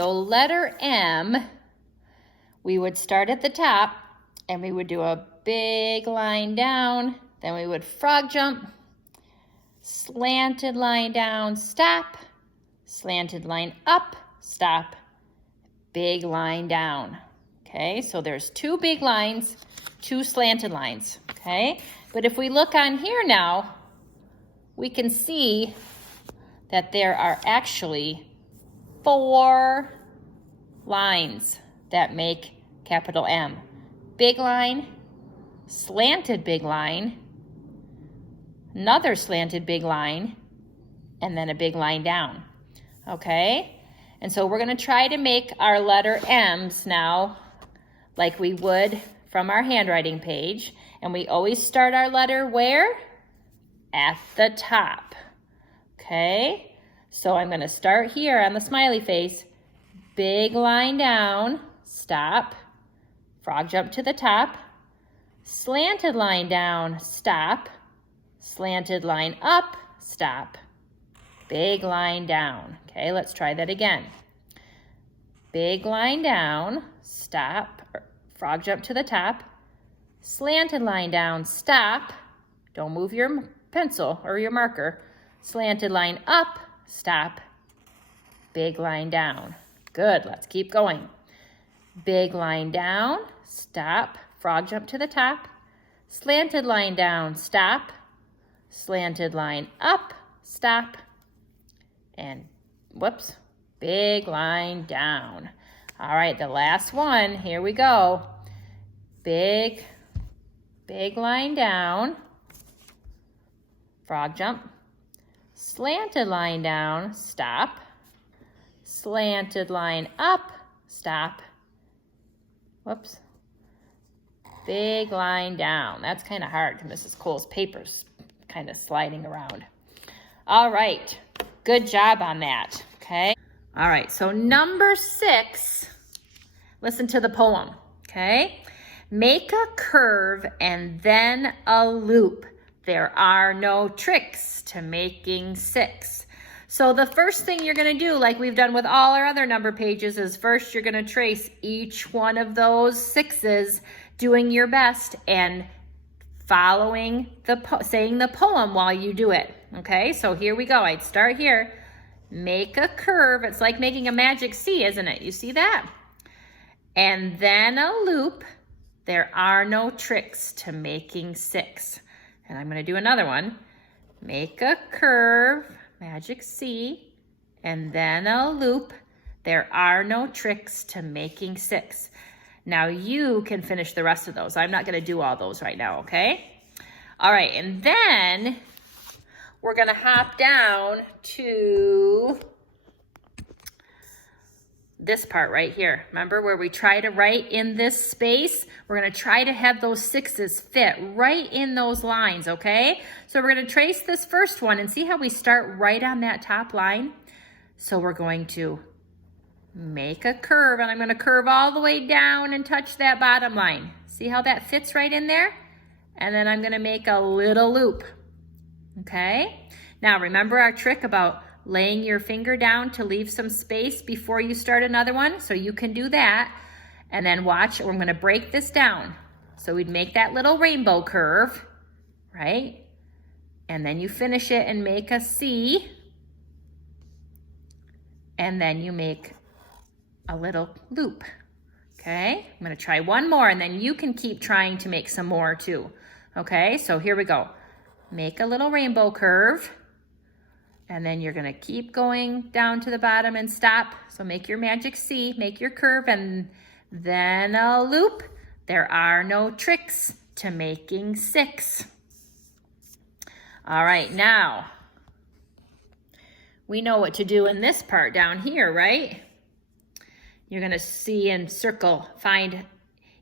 So letter M, we would start at the top and we would do a big line down, then we would frog jump, slanted line down, stop, slanted line up, stop, big line down. Okay, so there's 2 big lines, 2 slanted lines, okay? But if we look on here now, we can see that there are actually 4 lines that make capital M. Big line, slanted big line, another slanted big line, and then a big line down, okay? And so we're gonna try to make our letter M's now like we would from our handwriting page. And we always start our letter where? At the top, okay? So I'm gonna start here on the smiley face, big line down, stop, frog jump to the top, slanted line down, stop, slanted line up, stop, big line down. Okay, let's try that again. Big line down, stop, frog jump to the top, slanted line down, stop, don't move your pencil or your marker, slanted line up, stop, big line down. Good, let's keep going. Big line down, stop, frog jump to the top, slanted line down, stop, slanted line up, stop, and whoops, big line down. All right, the last one, here we go. Big line down, frog jump, slanted line down, stop, slanted line up, stop, whoops, big line down. That's kind of hard because Mrs. Cole's paper's kind of sliding around. All right, good job on that, okay? All right, so number 6, listen to the poem, okay? Make a curve and then a loop. There are no tricks to making 6. So the first thing you're gonna do, like we've done with all our other number pages, is first you're gonna trace each one of those 6s, doing your best and following saying the poem while you do it, okay? So here we go, I'd start here. Make a curve, it's like making a magic C, isn't it? You see that? And then a loop. There are no tricks to making 6. And I'm gonna do another one. Make a curve, magic C, and then a loop. There are no tricks to making 6. Now you can finish the rest of those. I'm not gonna do all those right now, okay? All right, and then we're gonna hop down to this part right here. Remember where we try to write in this space? We're gonna try to have those 6s fit right in those lines, okay? So we're gonna trace this first one and see how we start right on that top line? So we're going to make a curve, and I'm gonna curve all the way down and touch that bottom line. See how that fits right in there? And then I'm gonna make a little loop, okay? Now remember our trick about laying your finger down to leave some space before you start another one? So you can do that. And then watch, I'm gonna break this down. So we'd make that little rainbow curve, right? And then you finish it and make a C. And then you make a little loop, okay? I'm gonna try one more and then you can keep trying to make some more too, okay? So here we go. Make a little rainbow curve. And then you're gonna keep going down to the bottom and stop. So make your magic C, make your curve, and then a loop. There are no tricks to making 6. All right, now, we know what to do in this part down here, right? You're gonna see and circle, find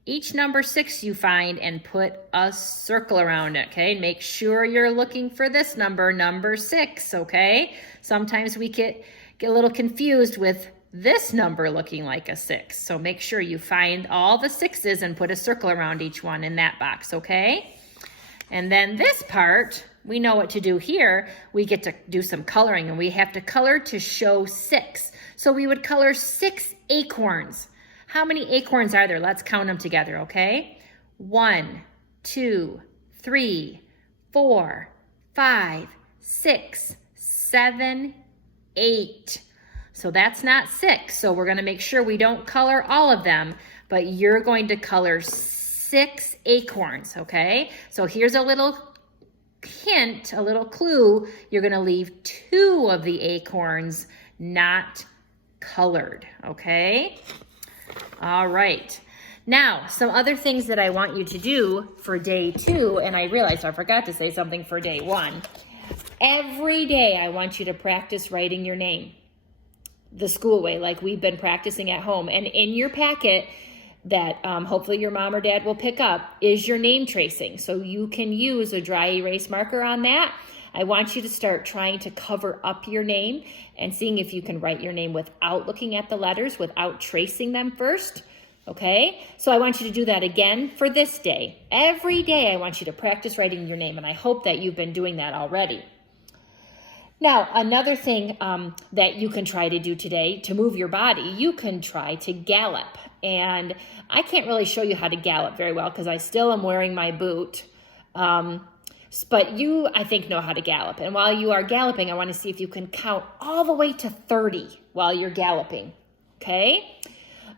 each number 6 you find and put a circle around it, okay? Make sure you're looking for this number, number 6, okay? Sometimes we get a little confused with this number looking like a 6. So make sure you find all the 6s and put a circle around each one in that box, okay? And then this part, we know what to do here. We get to do some coloring, and we have to color to show 6. So we would color 6 acorns. How many acorns are there? Let's count them together, okay? 1, 2, 3, 4, 5, 6, 7, 8. So that's not 6. So we're going to make sure we don't color all of them, but you're going to color 6 acorns, okay? So here's a little hint, a little clue. You're going to leave 2 of the acorns not colored, okay? All right. Now, some other things that I want you to do for day 2, and I realized I forgot to say something for day 1. Every day I want you to practice writing your name the school way, like we've been practicing at home. And in your packet that hopefully your mom or dad will pick up is your name tracing. So you can use a dry erase marker on that. I want you to start trying to cover up your name and seeing if you can write your name without looking at the letters, without tracing them first. Okay, so I want you to do that again for this day. Every day I want you to practice writing your name, and I hope that you've been doing that already. Now, another thing that you can try to do today to move your body, you can try to gallop. And I can't really show you how to gallop very well because I still am wearing my boot. But you, I think, know how to gallop. And while you are galloping, I want to see if you can count all the way to 30 while you're galloping, okay?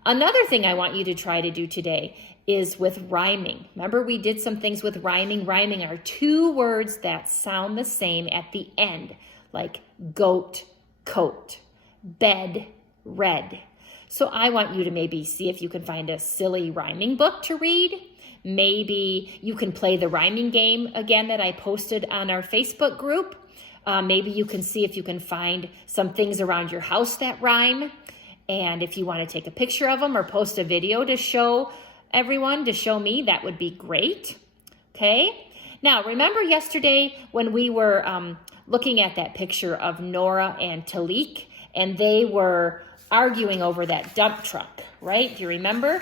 Another thing I want you to try to do today is with rhyming. Remember, we did some things with rhyming. Rhyming are 2 words that sound the same at the end, like goat, coat, bed, red. So I want you to maybe see if you can find a silly rhyming book to read. Maybe you can play the rhyming game again that I posted on our Facebook group. Maybe you can see if you can find some things around your house that rhyme. And if you want to take a picture of them or post a video to show everyone, to show me, that would be great. Okay. Now, remember yesterday when we were looking at that picture of Nora and Talik, and they were arguing over that dump truck, right? Do you remember?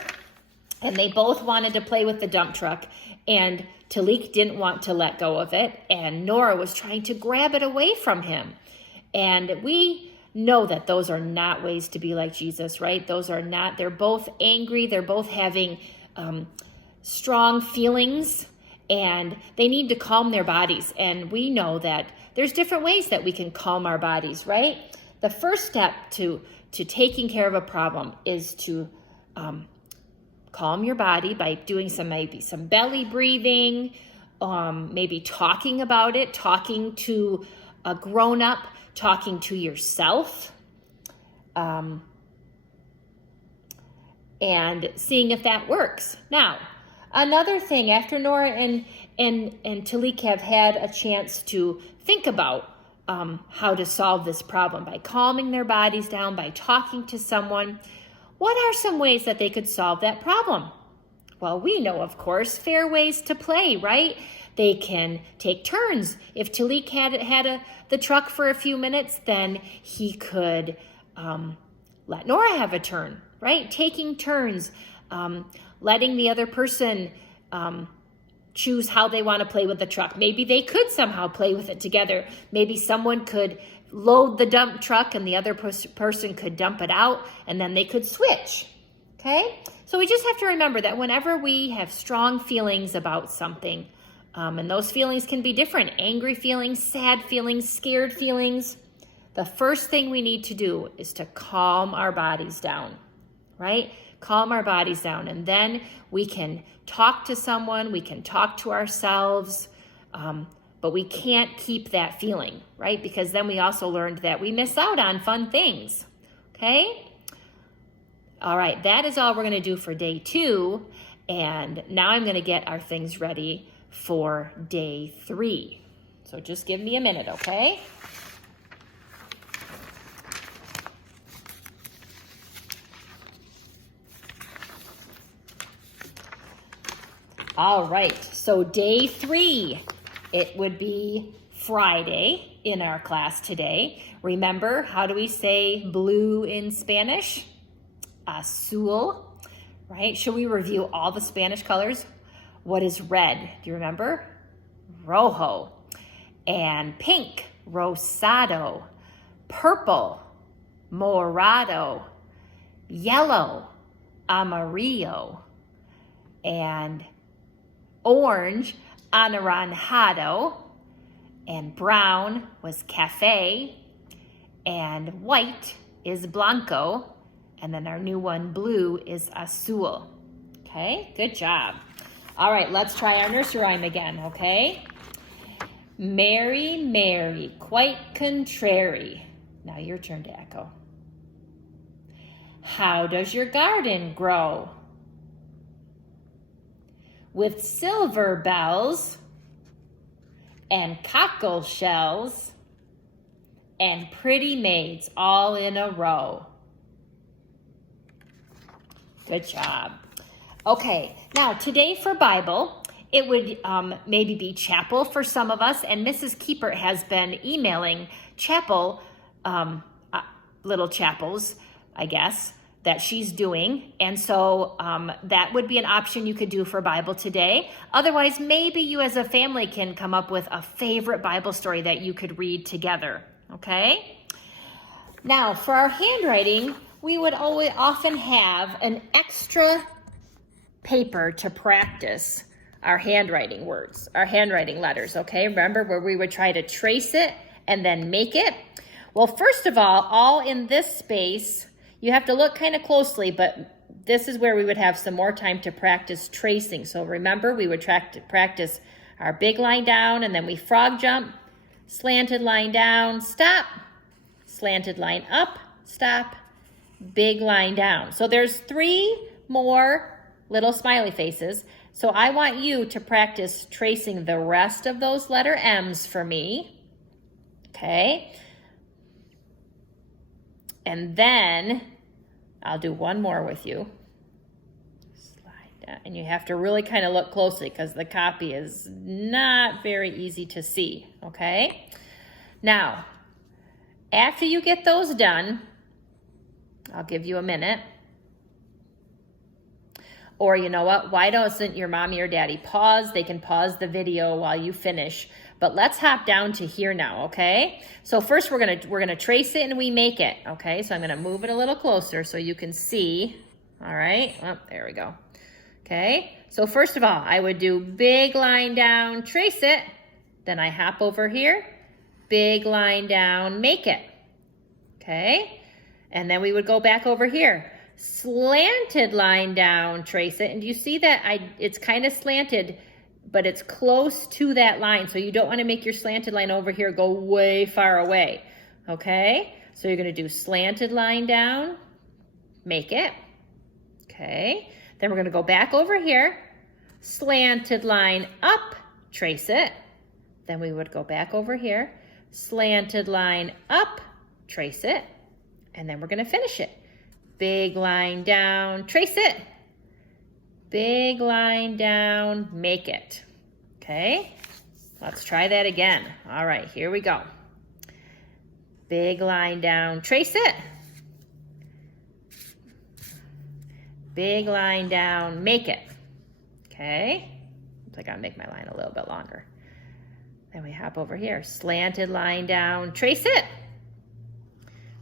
And they both wanted to play with the dump truck, and Talik didn't want to let go of it, and Nora was trying to grab it away from him. And we know that those are not ways to be like Jesus, right? Those are not, they're both angry, they're both having strong feelings, and they need to calm their bodies. And we know that there's different ways that we can calm our bodies, right? The first step to taking care of a problem is to calm your body by doing maybe some belly breathing, maybe talking about it, talking to a grown-up, talking to yourself, and seeing if that works. Now, another thing, after Nora and Talik have had a chance to think about how to solve this problem by calming their bodies down, by talking to someone, what are some ways that they could solve that problem? Well, we know, of course, fair ways to play, right? They can take turns. If Talik had the truck for a few minutes, then he could let Nora have a turn, right? Taking turns, letting the other person choose how they want to play with the truck. Maybe they could somehow play with it together. Maybe someone could load the dump truck and the other person could dump it out, and then they could switch, okay? So we just have to remember that whenever we have strong feelings about something, and those feelings can be different, angry feelings, sad feelings, scared feelings, the first thing we need to do is to calm our bodies down, right? Calm our bodies down, and then we can talk to someone, we can talk to ourselves, but we can't keep that feeling, right? Because then we also learned that we miss out on fun things, okay? All right, that is all we're going to do for day 2, and now I'm going to get our things ready for day 3. So just give me a minute, okay? All right, so day 3, it would be Friday in our class today. Remember, how do we say blue in Spanish? Azul, right? Should we review all the Spanish colors? What is red? Do you remember? Rojo. And pink, rosado. Purple, morado. Yellow, amarillo. And orange, anaranjado. And brown was cafe. And white is blanco. And then our new one, blue, is azul. Okay, good job. All right, let's try our nursery rhyme again, okay? Mary, Mary, quite contrary. Now your turn to echo. How does your garden grow? With silver bells and cockle shells and pretty maids all in a row. Good job. Okay, now today for Bible, it would maybe be chapel for some of us, and Mrs. Keepert has been emailing chapel, little chapels, I guess, that she's doing, and so that would be an option you could do for Bible today. Otherwise, maybe you as a family can come up with a favorite Bible story that you could read together, okay? Now, for our handwriting, we would often have an extra paper to practice our handwriting words, our handwriting letters, okay? Remember where we would try to trace it and then make it? Well, first of all in this space, you have to look kind of closely, but this is where we would have some more time to practice tracing. So remember, we would practice our big line down, and then we frog jump, slanted line down, stop, slanted line up, stop, big line down. So there's 3 more little smiley faces. So I want you to practice tracing the rest of those letter M's for me. Okay. And then I'll do one more with you. Slide down. And you have to really kind of look closely because the copy is not very easy to see. Okay. Now, after you get those done, I'll give you a minute. Or you know what, why doesn't your mommy or daddy pause? They can pause the video while you finish. But let's hop down to here now, okay? So first we're gonna trace it and we make it, okay? So I'm gonna move it a little closer so you can see. All right, oh, there we go. Okay, so first of all, I would do big line down, trace it. Then I hop over here, big line down, make it. Okay, and then we would go back over here. Slanted line down, trace it. And you see that it's kind of slanted, but it's close to that line. So you don't want to make your slanted line over here go way far away. Okay? So you're going to do slanted line down, make it. Okay? Then we're going to go back over here, slanted line up, trace it. Then we would go back over here, slanted line up, trace it. And then we're going to finish it. Big line down, trace it. Big line down, make it. Okay, let's try that again. All right, here we go. Big line down, trace it. Big line down, make it. Okay, looks like I'll make my line a little bit longer. Then we hop over here. Slanted line down, trace it.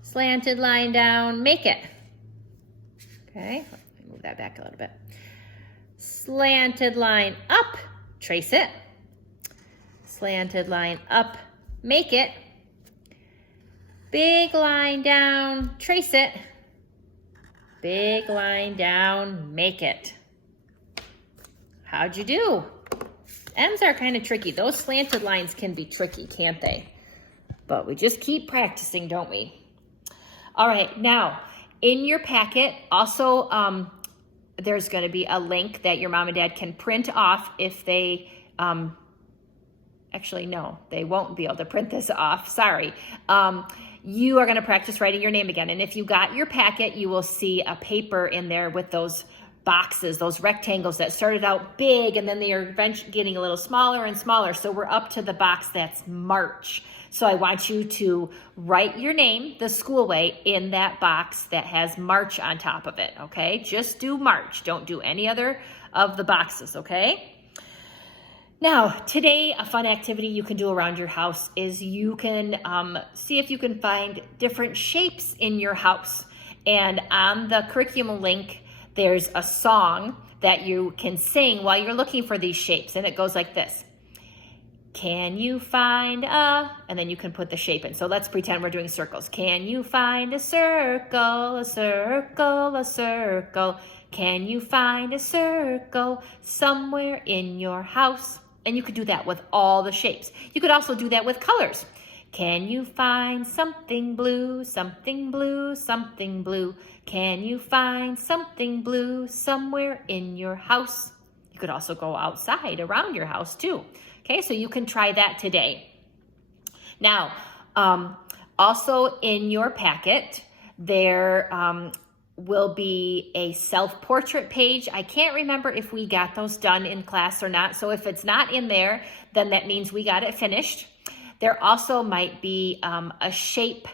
Slanted line down, make it. Okay, let me move that back a little bit. Slanted line up, trace it. Slanted line up, make it. Big line down, trace it. Big line down, make it. How'd you do? M's are kind of tricky. Those slanted lines can be tricky, can't they? But we just keep practicing, don't we? All right, now, in your packet, also, there's going to be a link that your mom and dad can print off if they, actually, no, they won't be able to print this off. Sorry. You are going to practice writing your name again. And if you got your packet, you will see a paper in there with those boxes, those rectangles that started out big and then they are eventually getting a little smaller and smaller. So we're up to the box that's March. So I want you to write your name the school way in that box that has March on top of it, okay? Just do March. Don't do any other of the boxes, okay? Now, today, a fun activity you can do around your house is you can see if you can find different shapes in your house. And on the curriculum link, there's a song that you can sing while you're looking for these shapes. And it goes like this. Can you find a, and then you can put the shape in. So let's pretend we're doing circles. Can you find a circle, a circle, a circle? Can you find a circle somewhere in your house? And you could do that with all the shapes. You could also do that with colors. Can you find something blue, something blue, something blue? Can you find something blue somewhere in your house? You could also go outside around your house too. Okay, so you can try that today. Now, also in your packet, there will be a self-portrait page. I can't remember if we got those done in class or not. So if it's not in there, then that means we got it finished. There also might be a shape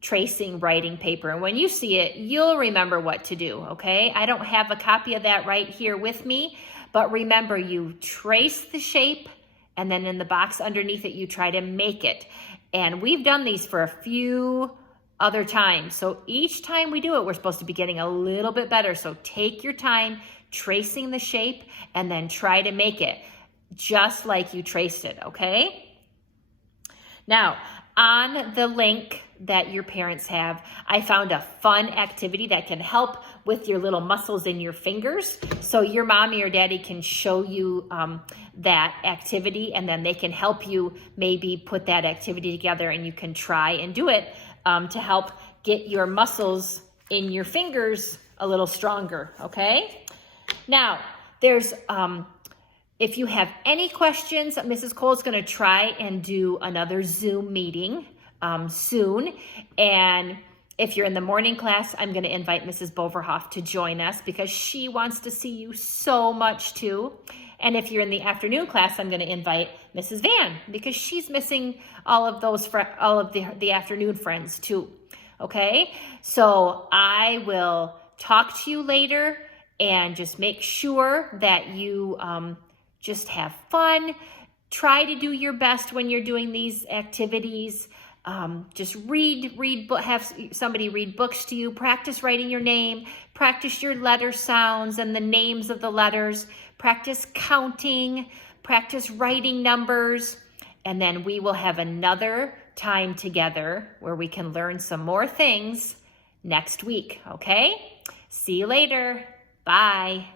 tracing writing paper. And when you see it, you'll remember what to do, okay? I don't have a copy of that right here with me, but remember, you trace the shape, and then in the box underneath it, you try to make it. And we've done these for a few other times. So each time we do it, we're supposed to be getting a little bit better. So take your time tracing the shape and then try to make it just like you traced it, okay? Now, on the link that your parents have, I found a fun activity that can help with your little muscles in your fingers. So your mommy or daddy can show you that activity, and then they can help you maybe put that activity together, and you can try and do it to help get your muscles in your fingers a little stronger, okay? Now, there's, if you have any questions, Mrs. Cole is gonna try and do another Zoom meeting soon. And if you're in the morning class, I'm gonna invite Mrs. Boverhoff to join us because she wants to see you so much too. And if you're in the afternoon class, I'm gonna invite Mrs. Van because she's missing all of those, all of the afternoon friends too, okay? So I will talk to you later, and just make sure that you just have fun. Try to do your best when you're doing these activities. Just have somebody read books to you, practice writing your name, practice your letter sounds and the names of the letters, practice counting, practice writing numbers, and then we will have another time together where we can learn some more things next week, okay? See you later. Bye.